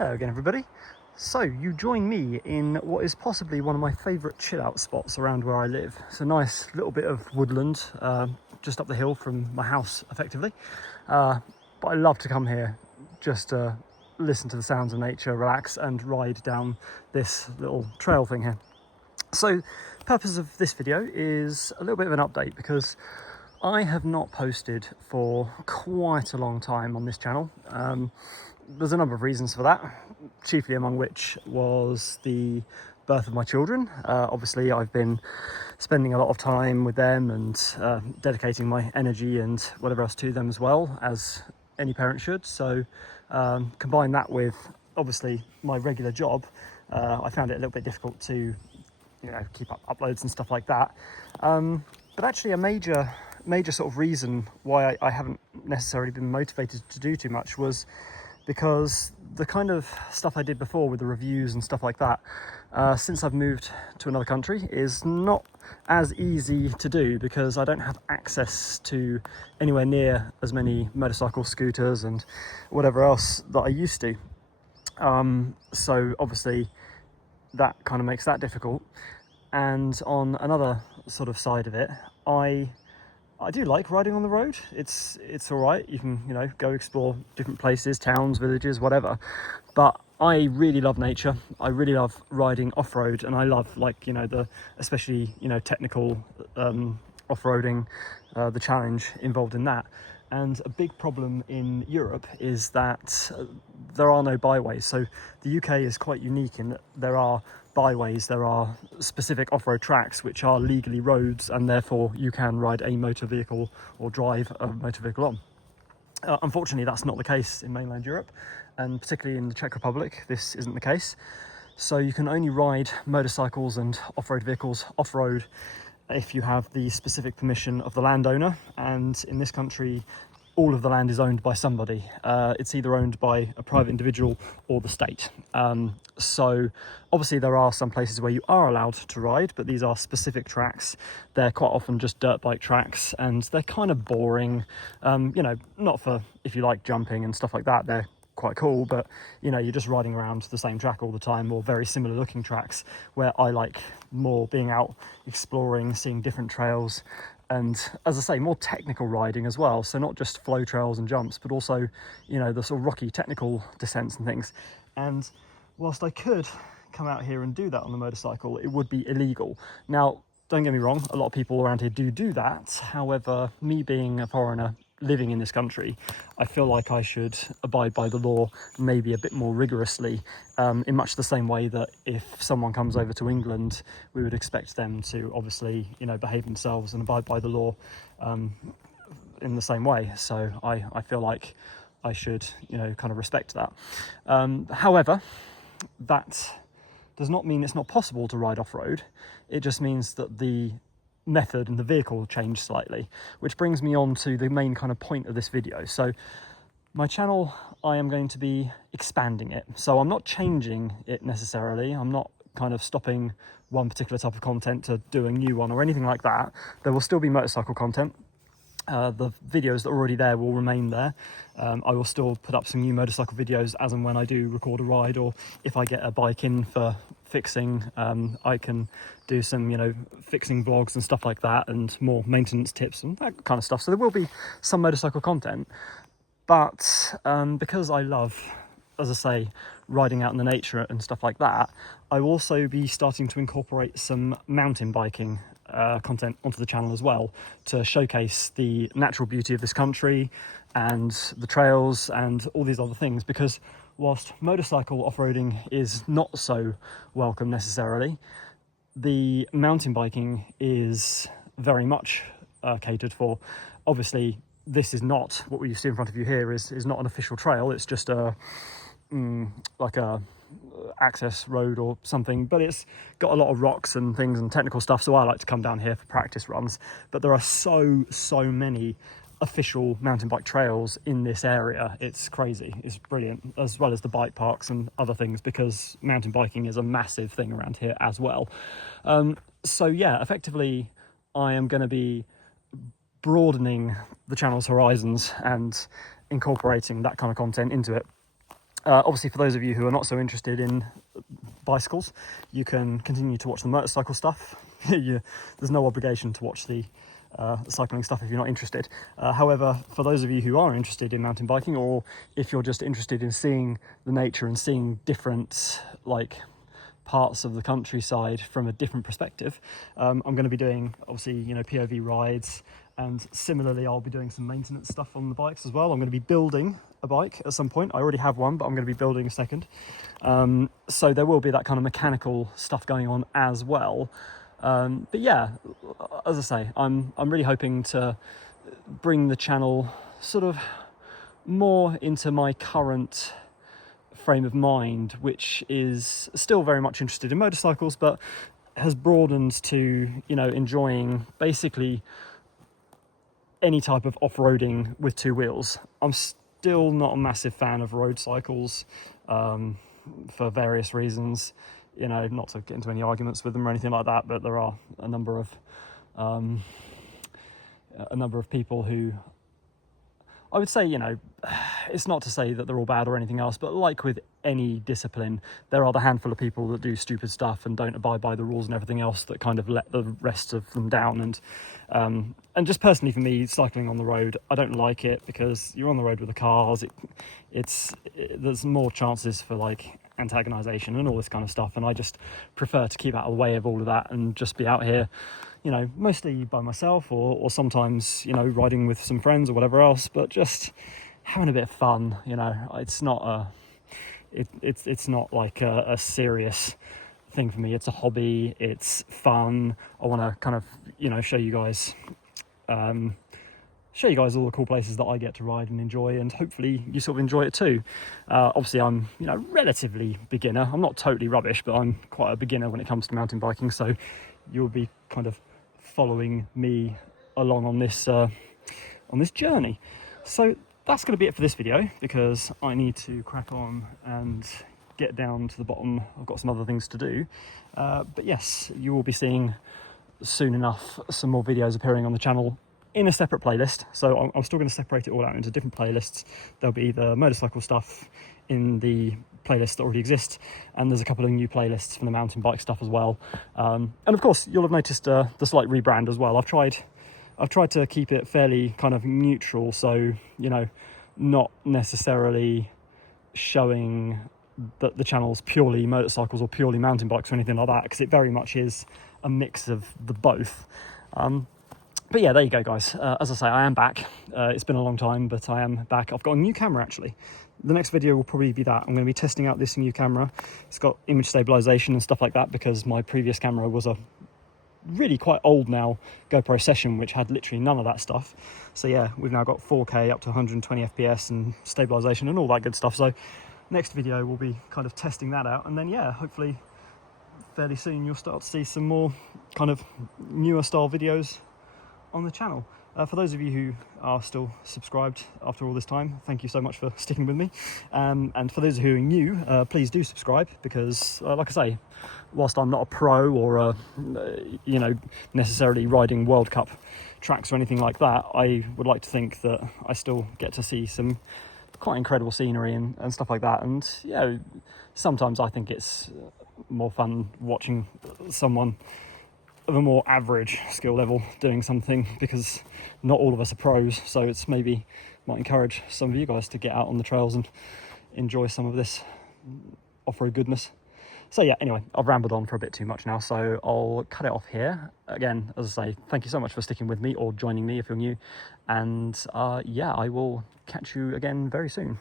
Hello again, everybody. So you join me in what is possibly one of my favourite chill out spots around where I live. It's a nice little bit of woodland just up the hill from my house effectively, but I love to come here just to listen to the sounds of nature, relax and ride down this little trail thing here. So the purpose of this video is a little bit of an update because I have not posted for quite a long time on this channel. There's a number of reasons for that, chiefly among which was the birth of my children. Obviously, I've been spending a lot of time with them and dedicating my energy and whatever else to them as well, as any parent should. So combine that with, obviously, my regular job, I found it a little bit difficult to keep up uploads and stuff like that. But actually a major sort of reason why I haven't necessarily been motivated to do too much was because the kind of stuff I did before with the reviews and stuff like that, since I've moved to another country, is not as easy to do because I don't have access to anywhere near as many motorcycles, scooters and whatever else that I used to. So obviously that kind of makes that difficult. And on another sort of side of it, I do like riding on the road. It's all right. You can, go explore different places, towns, villages, whatever. But I really love nature. I really love riding off-road, and I love especially technical off-roading, the challenge involved in that. And a big problem in Europe is that there are no byways. So the UK is quite unique in that there are byways, there are specific off-road tracks which are legally roads, and therefore you can ride a motor vehicle or drive a motor vehicle on. Unfortunately, that's not the case in mainland Europe, and particularly in the Czech Republic, this isn't the case. So you can only ride motorcycles and off-road vehicles off-road if you have the specific permission of the landowner, and in this country all of the land is owned by somebody. It's either owned by a private individual or the state. So obviously there are some places where you are allowed to ride, but these are specific tracks. They're quite often just dirt bike tracks, and they're kind of boring. Not for if you like jumping and stuff like that. They're quite cool, but you're just riding around the same track all the time, or very similar looking tracks, where I like more being out exploring, seeing different trails, and as I say, more technical riding as well. So not just flow trails and jumps, but also the sort of rocky technical descents and things. And whilst I could come out here and do that on the motorcycle, it would be illegal. Now, don't get me wrong, a lot of people around here do that. However, me being a foreigner living in this country, I feel like I should abide by the law maybe a bit more rigorously, in much the same way that if someone comes over to England, we would expect them to obviously behave themselves and abide by the law in the same way. So I feel like I should kind of respect that. However, that does not mean it's not possible to ride off-road. It just means that the method and the vehicle change slightly, which brings me on to the main kind of point of this video. So my channel, I am going to be expanding it. So I'm not changing it necessarily. I'm not kind of stopping one particular type of content to do a new one or anything like that. There will still be motorcycle content. The videos that are already there will remain there. I will still put up some new motorcycle videos as and when I do record a ride, or if I get a bike in for fixing, I can do some fixing vlogs and stuff like that, and more maintenance tips and that kind of stuff. So there will be some motorcycle content, but because I love, as I say, riding out in the nature and stuff like that, I will also be starting to incorporate some mountain biking content onto the channel as well, to showcase the natural beauty of this country and the trails and all these other things. Because whilst motorcycle off-roading is not so welcome necessarily, the mountain biking is very much catered for. Obviously, this is not what you see in front of you here is not an official trail. It's just like a access road or something, but it's got a lot of rocks and things and technical stuff, so I like to come down here for practice runs. But there are so many official mountain bike trails in this area. It's crazy. It's brilliant, as well as the bike parks and other things, because mountain biking is a massive thing around here as well. So yeah, effectively I am going to be broadening the channel's horizons and incorporating that kind of content into it. Obviously, for those of you who are not so interested in bicycles, you can continue to watch the motorcycle stuff. There's no obligation to watch the cycling stuff if you're not interested. However, for those of you who are interested in mountain biking, or if you're just interested in seeing the nature and seeing different parts of the countryside from a different perspective, I'm going to be doing obviously POV rides, and similarly I'll be doing some maintenance stuff on the bikes as well. I'm going to be building a bike at some point. I already have one, but I'm going to be building a second. So there will be that kind of mechanical stuff going on as well. But yeah, as I say, I'm really hoping to bring the channel sort of more into my current frame of mind, which is still very much interested in motorcycles, but has broadened to enjoying basically any type of off-roading with two wheels. I'm still not a massive fan of road cycles for various reasons. Not to get into any arguments with them or anything like that, but there are a number of people who, I would say, it's not to say that they're all bad or anything else, but like with any discipline, there are the handful of people that do stupid stuff and don't abide by the rules and everything else that kind of let the rest of them down. And just personally for me, cycling on the road, I don't like it because you're on the road with the cars. There's more chances for antagonization and all this kind of stuff, and I just prefer to keep out of the way of all of that and just be out here, mostly by myself, or sometimes riding with some friends or whatever else, but just having a bit of fun. It's not like a serious thing for me. It's a hobby, it's fun. I want to kind of show you guys all the cool places that I get to ride and enjoy, and hopefully you sort of enjoy it too. Obviously I'm relatively beginner. I'm not totally rubbish, but I'm quite a beginner when it comes to mountain biking, so you'll be kind of following me along on this journey. So that's going to be it for this video, because I need to crack on and get down to the bottom. I've got some other things to do, but yes, you will be seeing soon enough some more videos appearing on the channel in a separate playlist. So I'm still going to separate it all out into different playlists. There'll be the motorcycle stuff in the playlist that already exists, and there's a couple of new playlists from the mountain bike stuff as well. And of course you'll have noticed the slight rebrand as well. I've tried to keep it fairly kind of neutral, so not necessarily showing that the channel's purely motorcycles or purely mountain bikes or anything like that, because it very much is a mix of the both. But yeah, there you go, guys. As I say, I am back. It's been a long time, but I am back. I've got a new camera, actually. The next video will probably be that. I'm going to be testing out this new camera. It's got image stabilization and stuff like that, because my previous camera was a really quite old now GoPro Session, which had literally none of that stuff. So yeah, we've now got 4K up to 120 FPS and stabilization and all that good stuff. So next video we'll be kind of testing that out, and then yeah, hopefully fairly soon you'll start to see some more kind of newer style videos on the channel. For those of you who are still subscribed after all this time, thank you so much for sticking with me. And for those who are new, please do subscribe, because like I say, whilst I'm not a pro or necessarily riding World Cup tracks or anything like that, I would like to think that I still get to see some quite incredible scenery and stuff like that. And sometimes I think it's more fun watching someone of a more average skill level doing something, because not all of us are pros. So it's maybe might encourage some of you guys to get out on the trails and enjoy some of this off-road goodness. So yeah, anyway, I've rambled on for a bit too much now, so I'll cut it off here. Again, as I say, thank you so much for sticking with me or joining me if you're new, and yeah, I will catch you again very soon.